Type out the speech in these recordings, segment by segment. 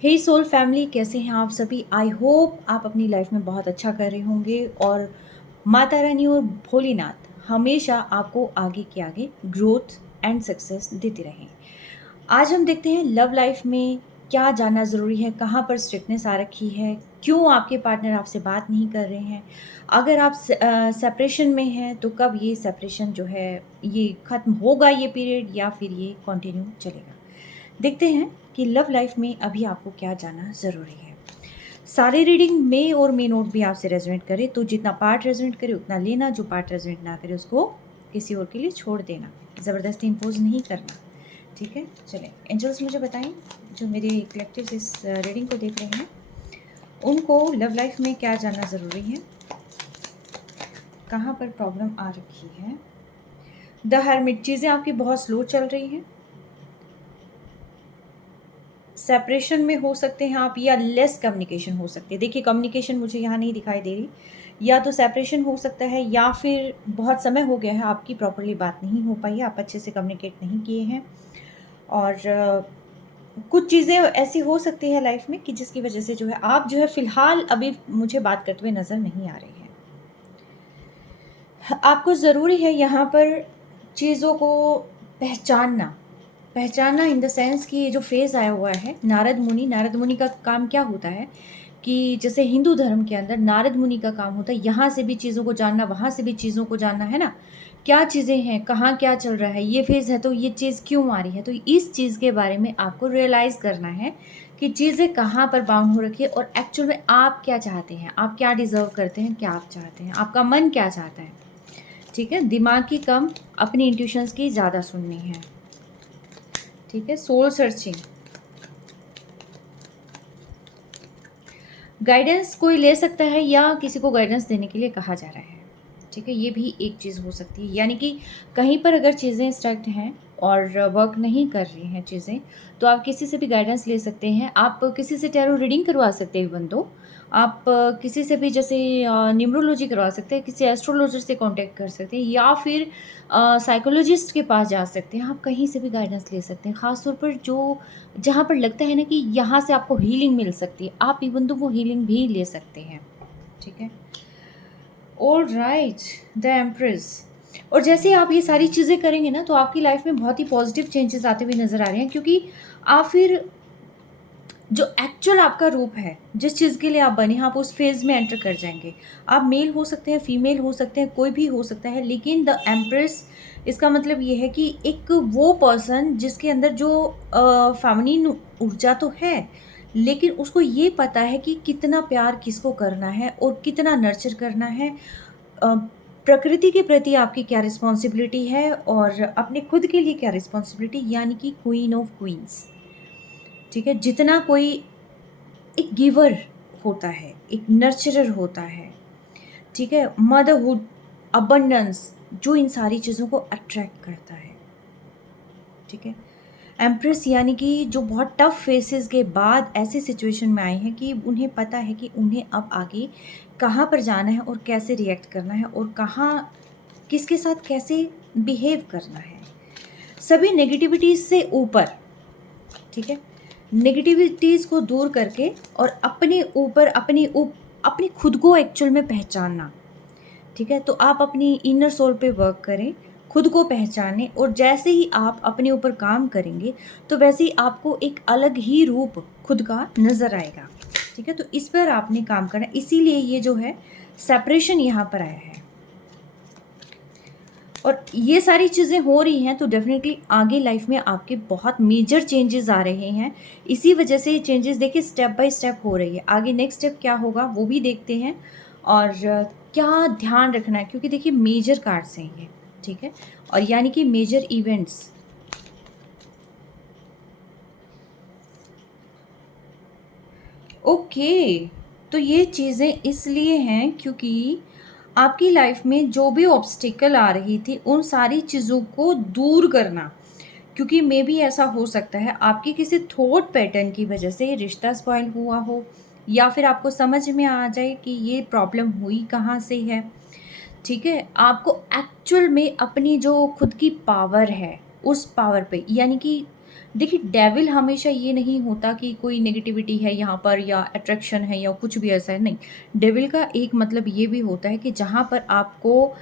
हे soul family, कैसे हैं आप सभी? आई होप आप अपनी लाइफ में बहुत अच्छा कर रहे होंगे और माता रानी और भोलेनाथ हमेशा आपको आगे के आगे ग्रोथ एंड सक्सेस देते रहें। आज हम देखते हैं लव लाइफ में क्या जानना ज़रूरी है, कहाँ पर स्ट्रिक्टनेस आ रखी है, क्यों आपके पार्टनर आपसे बात नहीं कर रहे हैं, अगर आप सेपरेशन में हैं तो कब ये सेपरेशन जो है ये ख़त्म होगा ये पीरियड, या फिर ये कंटिन्यू चलेगा। देखते हैं कि लव लाइफ में अभी आपको क्या जानना ज़रूरी है। सारी रीडिंग में और मे नोट भी आपसे रेजोनेट करे तो जितना पार्ट रेजोनेट करे उतना लेना, जो पार्ट रेजोनेट ना करे उसको किसी और के लिए छोड़ देना, ज़बरदस्ती इम्पोज नहीं करना। ठीक है, चलें। एंजल्स मुझे बताएं, जो मेरे कलेक्टिव इस रीडिंग को देख रहे हैं उनको लव लाइफ में क्या जानना ज़रूरी है, कहाँ पर प्रॉब्लम आ रखी है। द हर्मिट, चीज़ें आपकी बहुत स्लो चल रही हैं, सेपरेशन में हो सकते हैं आप, या लेस कम्युनिकेशन हो सकती है। देखिए, कम्युनिकेशन मुझे यहाँ नहीं दिखाई दे रही, या तो सेपरेशन हो सकता है या फिर बहुत समय हो गया है आपकी प्रॉपरली बात नहीं हो पाई है, आप अच्छे से कम्युनिकेट नहीं किए हैं। और कुछ चीज़ें ऐसी हो सकती है लाइफ में कि जिसकी वजह से जो है आप जो है फ़िलहाल अभी मुझे बात करते हुए नज़र नहीं आ रहे हैं। आपको ज़रूरी है यहाँ पर चीज़ों को पहचानना। पहचानना इन द सेंस कि ये जो फ़ेज़ आया हुआ है, नारद मुनि का काम क्या होता है कि जैसे हिंदू धर्म के अंदर नारद मुनि का काम होता है, यहाँ से भी चीज़ों को जानना, वहाँ से भी चीज़ों को जानना, है ना? क्या चीज़ें हैं, कहाँ क्या चल रहा है, ये फ़ेज़ है तो ये चीज़ क्यों आ रही है? तो इस चीज़ के बारे में आपको रियलाइज़ करना है कि चीज़ें कहाँ पर बाउंड हो रखी है और एक्चुअल में आप क्या चाहते हैं, आप क्या डिज़र्व करते हैं, क्या आप चाहते हैं, आपका मन क्या चाहता है। ठीक है, दिमाग की कम, अपनी इंट्यूशंस की ज़्यादा सुननी है। ठीक है, सोल सर्चिंग, गाइडेंस कोई ले सकता है या किसी को गाइडेंस देने के लिए कहा जा रहा है। ठीक है, ये भी एक चीज़ हो सकती है, यानी कि कहीं पर अगर चीज़ें स्टक हैं और वर्क नहीं कर रही हैं चीज़ें, तो आप किसी से भी गाइडेंस ले सकते हैं। आप किसी से टैरो रीडिंग करवा सकते हैं, इवन दो आप किसी से भी जैसे न्यूमरोलॉजी करवा सकते हैं, किसी एस्ट्रोलॉजर से कांटेक्ट कर सकते हैं, या फिर साइकोलॉजिस्ट के पास जा सकते हैं। आप कहीं से भी गाइडेंस ले सकते हैं, ख़ास तौर पर जो जहाँ पर लगता है ना कि यहाँ से आपको हीलिंग मिल सकती है, आप इवन तो वो हीलिंग भी ले सकते हैं। ठीक है, ऑल राइट, द एम्प्रेस। और जैसे आप ये सारी चीज़ें करेंगे ना तो आपकी लाइफ में बहुत ही पॉजिटिव चेंजेस आते हुए नज़र आ रहे हैं, क्योंकि आप फिर जो एक्चुअल आपका रूप है, जिस चीज़ के लिए आप बने हैं, आप उस फेज़ में एंटर कर जाएँगे। आप मेल हो सकते हैं, फीमेल हो सकते हैं, कोई भी हो सकता है, लेकिन द एम्प्रेस इसका मतलब ये है कि एक वो पर्सन जिसके अंदर जो फेमिनिन ऊर्जा तो है, लेकिन उसको ये पता है कि कितना प्यार किसको करना है और कितना नर्चर करना है। प्रकृति के प्रति आपकी क्या रिस्पॉन्सिबिलिटी है और अपने खुद के लिए क्या रिस्पॉन्सिबिलिटी, यानी कि क्वीन ऑफ क्वींस। ठीक है, जितना कोई एक गिवर होता है, एक नर्चरर होता है, ठीक है, मदरहुड, अबंडेंस, जो इन सारी चीज़ों को अट्रैक्ट करता है। ठीक है, एम्प्रेस यानी कि जो बहुत टफ फेसेस के बाद ऐसे सिचुएशन में आए हैं कि उन्हें पता है कि उन्हें अब आगे कहाँ पर जाना है और कैसे रिएक्ट करना है और कहाँ किसके साथ कैसे बिहेव करना है, सभी नेगेटिविटीज़ से ऊपर। ठीक है, नेगेटिविटीज़ को दूर करके और अपने ऊपर अपने खुद को एक्चुअल में पहचानना। ठीक है, तो आप अपनी इनर सोल पे वर्क करें, खुद को पहचानें, और जैसे ही आप अपने ऊपर काम करेंगे तो वैसे ही आपको एक अलग ही रूप खुद का नज़र आएगा। ठीक है, तो इस पर आपने काम करना, इसीलिए ये जो है सेपरेशन यहाँ पर आया है। और ये सारी चीज़ें हो रही हैं तो डेफ़िनेटली आगे लाइफ में आपके बहुत मेजर चेंजेस आ रहे हैं। इसी वजह से ये चेंजेस देखिए स्टेप बाय स्टेप हो रही है। आगे नेक्स्ट स्टेप क्या होगा वो भी देखते हैं, और क्या ध्यान रखना है, क्योंकि देखिए मेजर कार्ड्स हैं ये। ठीक है, और यानी कि मेजर इवेंट्स। ओके, तो ये चीज़ें इसलिए हैं क्योंकि आपकी लाइफ में जो भी ऑब्स्टिकल आ रही थी उन सारी चीज़ों को दूर करना, क्योंकि मे बी ऐसा हो सकता है आपके किसी थॉट पैटर्न की वजह से रिश्ता स्पॉइल हुआ हो, या फिर आपको समझ में आ जाए कि ये प्रॉब्लम हुई कहाँ से है। ठीक है, आपको एक्चुअल में अपनी जो खुद की पावर है उस पावर पे, यानी कि देखिए, डेविल हमेशा ये नहीं होता कि कोई नेगेटिविटी है यहाँ पर या अट्रैक्शन है या कुछ भी ऐसा है, नहीं। डेविल का एक मतलब ये भी होता है कि जहाँ पर आपको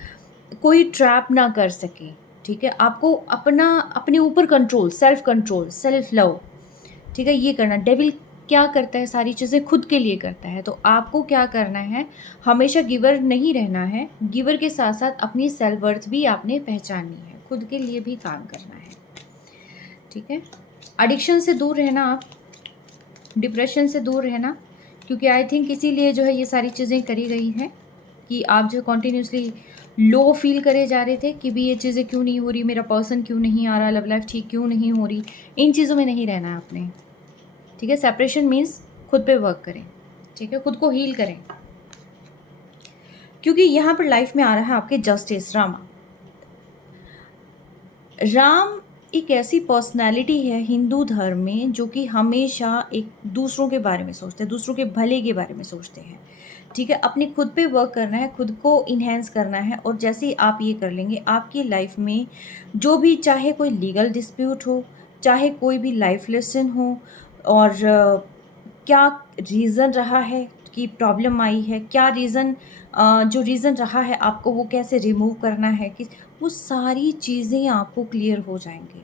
कोई ट्रैप ना कर सके, ठीक है? आपको अपने ऊपर कंट्रोल, सेल्फ लव, ठीक है? ये करना। डेविल क्या करता है, सारी चीज़ें खुद के लिए करता है, तो आपको क्या करना है, हमेशा गिवर नहीं रहना है। गिवर के साथ-साथ अपनी सेल्फ वर्थ भी आपने पहचाननी है, खुद के लिए भी काम करना है, ठीक है? एडिक्शन से दूर रहना आप, डिप्रेशन से दूर रहना, क्योंकि आई थिंक इसीलिए जो है ये सारी चीज़ें करी गई हैं कि आप जो कंटिन्यूअसली लो फील करे जा रहे थे कि भी ये चीज़ें क्यों नहीं हो रही, मेरा पर्सन क्यों नहीं आ रहा, लव लाइफ ठीक क्यों नहीं हो रही, इन चीज़ों में नहीं रहना है आपने, ठीक है? सेपरेशन मीन्स खुद पे वर्क करें, ठीक है? खुद को हील करें, क्योंकि यहाँ पर लाइफ में आ रहा है आपके जस्टिस रामा। राम एक ऐसी पर्सनैलिटी है हिंदू धर्म में जो कि हमेशा एक दूसरों के बारे में सोचते हैं, दूसरों के भले के बारे में सोचते हैं, ठीक है? अपने खुद पे वर्क करना है, खुद को इन्हेंस करना है, और जैसे ही आप ये कर लेंगे, आपकी लाइफ में जो भी, चाहे कोई लीगल डिस्प्यूट हो, चाहे कोई भी लाइफ लेसन हो, और क्या रीज़न रहा है कि प्रॉब्लम आई है, क्या रीज़न, जो रीज़न रहा है आपको वो कैसे रिमूव करना है, कि वो सारी चीज़ें आपको क्लियर हो जाएँगी,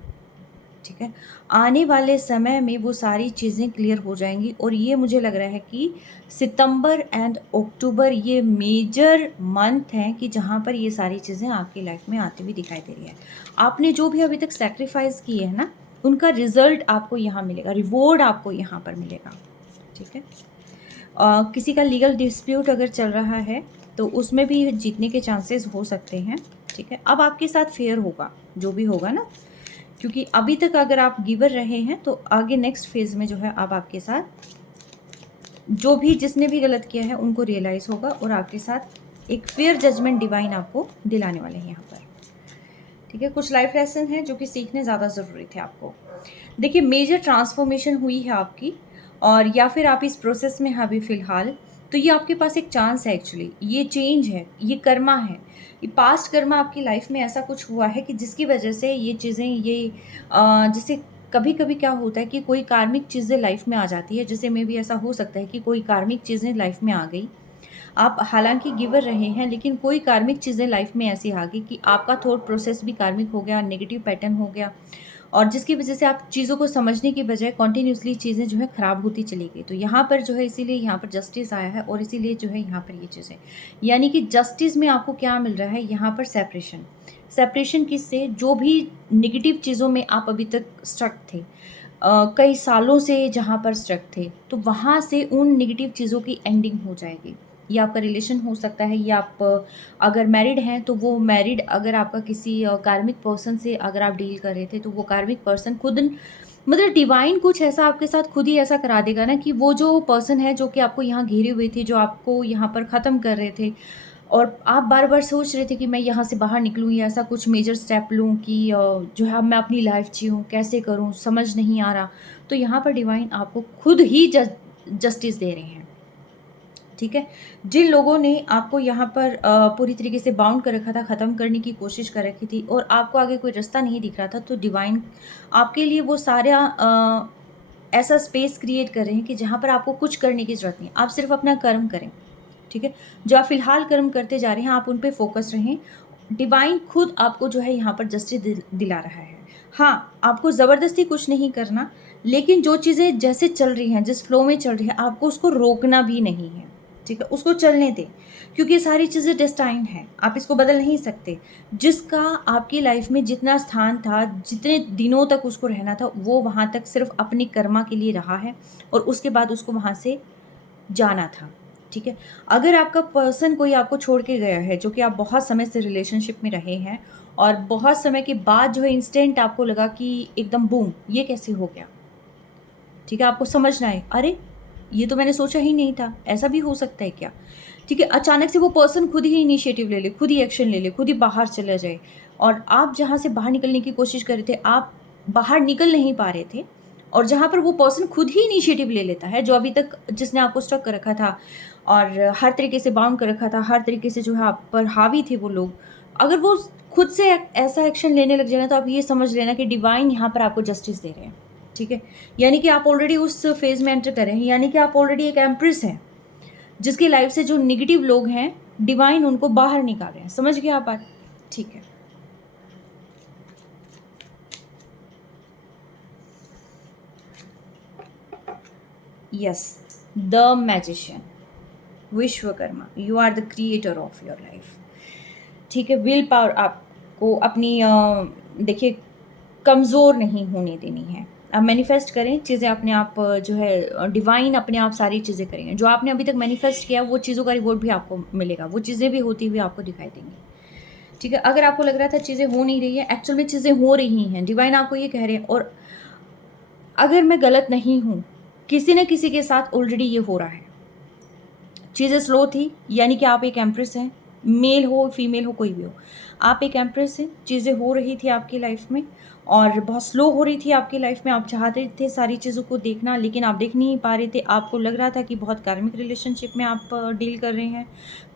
ठीक है? आने वाले समय में वो सारी चीज़ें क्लियर हो जाएँगी, और ये मुझे लग रहा है कि सितंबर एंड अक्टूबर ये मेजर मंथ हैं कि जहाँ पर ये सारी चीज़ें आपकी लाइफ में आती हुई दिखाई दे रही है। आपने जो भी अभी तक सैक्रिफाइस किए है ना, उनका रिज़ल्ट आपको यहाँ मिलेगा, रिवॉर्ड आपको यहाँ पर मिलेगा, ठीक है? किसी का लीगल डिस्प्यूट अगर चल रहा है तो उसमें भी जीतने के चांसेस हो सकते हैं, ठीक है? अब आपके साथ फेयर होगा, जो भी होगा ना, क्योंकि अभी तक अगर आप गिवर रहे हैं तो आगे नेक्स्ट फेज़ में जो है अब आपके साथ जो भी, जिसने भी गलत किया है उनको रियलाइज़ होगा, और आपके साथ एक फेयर जजमेंट डिवाइन आपको दिलाने वाले हैं यहाँ पर, ठीक है? कुछ लाइफ लेसन हैं जो कि सीखने ज़्यादा ज़रूरी थे आपको। देखिए, मेजर ट्रांसफॉर्मेशन हुई है आपकी, और या फिर आप इस प्रोसेस में हैं अभी फ़िलहाल, तो ये आपके पास एक चांस है एक्चुअली, ये चेंज है, ये कर्मा है। ये पास्ट कर्मा आपकी लाइफ में ऐसा कुछ हुआ है कि जिसकी वजह से ये चीज़ें, ये जैसे कभी-कभी क्या होता है कि कोई कार्मिक चीज़ें लाइफ में आ जाती है, जैसे मे बी ऐसा हो सकता है कि कोई कार्मिक चीज़ें लाइफ में आ गई। आप हालाँकि गिवर रहे हैं, लेकिन कोई कार्मिक चीज़ें लाइफ में ऐसी आ गई कि आपका थॉट प्रोसेस भी कार्मिक हो गया, नेगेटिव पैटर्न हो गया, और जिसकी वजह से आप चीज़ों को समझने की बजाय कंटिन्यूअसली चीज़ें जो है ख़राब होती चली गई। तो यहाँ पर जो है इसीलिए यहाँ पर जस्टिस आया है, और इसीलिए जो है यहाँ पर ये चीज़ें, यानी कि जस्टिस में आपको क्या मिल रहा है यहाँ पर, सेपरेशन। सेपरेशन किससे? जो भी नेगेटिव चीज़ों में आप अभी तक स्टक थे, कई सालों से जहाँ पर स्टक थे, तो वहाँ से उन नेगेटिव चीज़ों की एंडिंग हो जाएगी। ये आपका रिलेशन हो सकता है, या आप अगर मैरिड हैं तो वो मैरिड, अगर आपका किसी कार्मिक पर्सन से अगर आप डील कर रहे थे तो वो कार्मिक पर्सन खुद, मतलब डिवाइन कुछ ऐसा आपके साथ खुद ही ऐसा करा देगा ना कि वो जो पर्सन है जो कि आपको यहाँ घेरे हुए थे, जो आपको यहाँ पर ख़त्म कर रहे थे, और आप बार-बार सोच रहे थे कि मैं यहाँ से बाहर निकलूँ या ऐसा कुछ मेजर स्टेप लूँ कि जो है अब मैं अपनी लाइफ़ जीऊँ, कैसे करूँ, समझ नहीं आ रहा। तो यहाँ पर डिवाइन आपको खुद ही जस्टिस दे रहे हैं, ठीक है? जिन लोगों ने आपको यहाँ पर पूरी तरीके से बाउंड कर रखा था, ख़त्म करने की कोशिश कर रखी थी, और आपको आगे कोई रास्ता नहीं दिख रहा था, तो डिवाइन आपके लिए वो सारा ऐसा स्पेस क्रिएट कर रहे हैं कि जहाँ पर आपको कुछ करने की ज़रूरत नहीं है। आप सिर्फ़ अपना कर्म करें, ठीक है? जो आप फ़िलहाल कर्म करते जा रहे हैं, आप उन पे फ़ोकस रहें। डिवाइन खुद आपको जो है यहाँ पर जस्टिस दिला रहा है। हाँ, आपको ज़बरदस्ती कुछ नहीं करना, लेकिन जो चीज़ें जैसे चल रही हैं, जिस फ्लो में चल रही है, आपको उसको रोकना भी नहीं है, ठीक है? उसको चलने दें, क्योंकि ये सारी चीज़ें डेस्टाइन्ड हैं, आप इसको बदल नहीं सकते। जिसका आपकी लाइफ़ में जितना स्थान था, जितने दिनों तक उसको रहना था, वो वहाँ तक सिर्फ़ अपनी कर्मा के लिए रहा है, और उसके बाद उसको वहाँ से जाना था, ठीक है? अगर आपका पर्सन कोई आपको छोड़ के गया है, जो कि आप बहुत समय से रिलेशनशिप में रहे हैं, और बहुत समय के बाद जो है इंस्टेंट आपको लगा कि एकदम बूम! ये कैसे हो गया? ठीक है? आपको समझना है, अरे! ये तो मैंने सोचा ही नहीं था, ऐसा भी हो सकता है क्या? ठीक है? अचानक से वो पर्सन खुद ही इनिशिएटिव ले ले, खुद ही एक्शन ले ले, खुद ही बाहर चला जाए, और आप जहाँ से बाहर निकलने की कोशिश कर रहे थे, आप बाहर निकल नहीं पा रहे थे, और जहाँ पर वो पर्सन खुद ही इनिशिएटिव ले लेता है, जो अभी तक जिसने आपको स्टक कर रखा था और हर तरीके से बाउंड कर रखा था, हर तरीके से जो है आप पर हावी थे वो लोग, अगर वो खुद से ऐसा एक्शन लेने लग जाए ना, तो आप ये समझ लेना कि डिवाइन यहाँ पर आपको जस्टिस दे रहे हैं, ठीक है? यानी कि आप ऑलरेडी उस फेज़ में एंटर कर रहे हैं, यानी कि आप ऑलरेडी एक एम्प्रेस हैं, जिसकी लाइफ से जो नेगेटिव लोग हैं, डिवाइन उनको बाहर निकाल रहे हैं। समझ गए आप बात? ठीक है। Yes, the magician, Vishwakarma, you are the creator of your life. ठीक है, विल पावर आपको अपनी देखिए कमज़ोर नहीं होने देनी है। आप मैनिफेस्ट करें चीज़ें अपने आप, जो है डिवाइन अपने आप सारी चीज़ें करेंगे। जो आपने अभी तक मैनिफेस्ट किया वो चीज़ों का रिवॉर्ड भी आपको मिलेगा, वो चीज़ें भी होती हुई आपको दिखाई देंगी। ठीक है, अगर आपको लग रहा था चीज़ें हो नहीं रही है, एक्चुअल में चीज़ें हो रही हैं। डिवाइन आपको ये कह रहे हैं, और अगर मैं गलत नहीं हूँ, किसी न किसी के साथ ऑलरेडी ये हो रहा है। चीज़ें स्लो थी, यानी कि आप एक एम्प्रेस हैं, मेल हो फीमेल हो कोई भी हो, आप एक एम्प्रेस हैं। चीज़ें हो रही थी आपकी लाइफ में और बहुत स्लो हो रही थी आपकी लाइफ में। आप चाहते थे सारी चीज़ों को देखना, लेकिन आप देख नहीं पा रहे थे। आपको लग रहा था कि बहुत कार्मिक रिलेशनशिप में आप डील कर रहे हैं।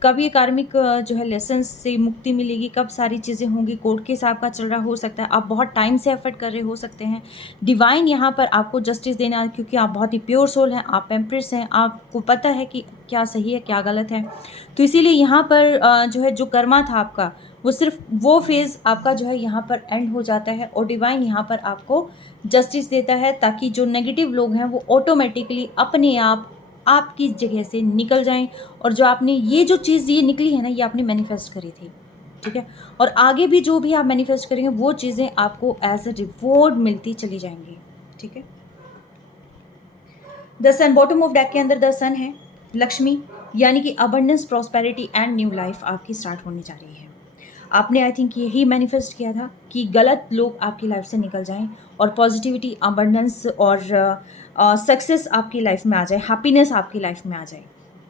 कब ये कार्मिक जो है लेसन्स से मुक्ति मिलेगी, कब सारी चीज़ें होंगी, कोर्ट केस आपका चल रहा हो सकता है, आप बहुत टाइम से एफर्ट कर रहे हो सकते हैं। डिवाइन यहाँ पर आपको जस्टिस देना, क्योंकि आप बहुत ही प्योर सोल हैं, आप एम्प्रेस हैं, आपको पता है कि क्या सही है क्या गलत है। तो इसीलिए यहाँ पर जो है जो कर्मा था आपका, वो सिर्फ वो फेज़ आपका जो है यहाँ पर एंड हो जाता है, और डिवाइन यहाँ पर आपको जस्टिस देता है, ताकि जो नेगेटिव लोग हैं वो ऑटोमेटिकली अपने आप आपकी जगह से निकल जाएं। और जो आपने ये जो चीज़ ये निकली है ना, ये आपने मैनिफेस्ट करी थी, ठीक है? और आगे भी जो भी आप मैनिफेस्ट करेंगे वो चीज़ें आपको एज अ रिवॉर्ड मिलती चली जाएंगी, ठीक है? The sun, bottom of deck के अंदर द सन है, लक्ष्मी, यानी कि abundance, prosperity and new life आपकी स्टार्ट होने जा रही है। आपने आई थिंक यही मैनिफेस्ट किया था कि गलत लोग आपकी लाइफ से निकल जाएं और पॉजिटिविटी, अबंडेंस और सक्सेस आपकी लाइफ में आ जाए, हैप्पीनेस आपकी लाइफ में आ जाए,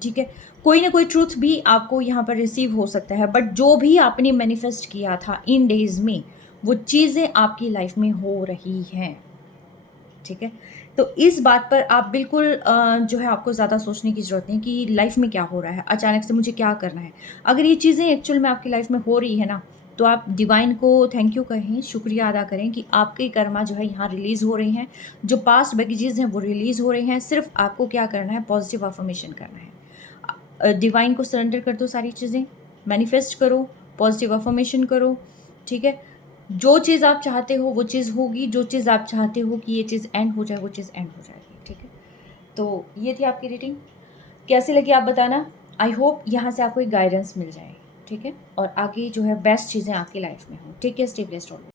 ठीक है? कोई ना कोई ट्रूथ भी आपको यहाँ पर रिसीव हो सकता है, बट जो भी आपने मैनिफेस्ट किया था इन डेज में, वो चीज़ें आपकी लाइफ में हो रही हैं, ठीक है? तो इस बात पर आप बिल्कुल जो है आपको ज़्यादा सोचने की ज़रूरत नहीं कि लाइफ में क्या हो रहा है, अचानक से मुझे क्या करना है। अगर ये चीज़ें एक्चुअल में आपकी लाइफ में हो रही है ना, तो आप डिवाइन को थैंक यू कहें, शुक्रिया अदा करें कि आपके कर्मा जो है यहाँ रिलीज़ हो रहे हैं। जो पास्ट बैगेजेस हैं वो रिलीज़ हो रहे हैं। सिर्फ आपको क्या करना है, पॉजिटिव अफर्मेशन करना है। डिवाइन को सरेंडर कर दो सारी चीज़ें, मैनिफेस्ट करो, पॉजिटिव अफर्मेशन करो, ठीक है? जो चीज़ आप चाहते हो वो चीज़ होगी, जो चीज़ आप चाहते हो कि ये चीज़ एंड हो जाए वो चीज़ एंड हो जाएगी, ठीक है? तो ये थी आपकी रीडिंग, कैसी लगी आप बताना। आई होप यहाँ से आपको एक गाइडेंस मिल जाए, ठीक है? और आगे जो है बेस्ट चीज़ें आपकी लाइफ में हों। Take care, stay blessed always.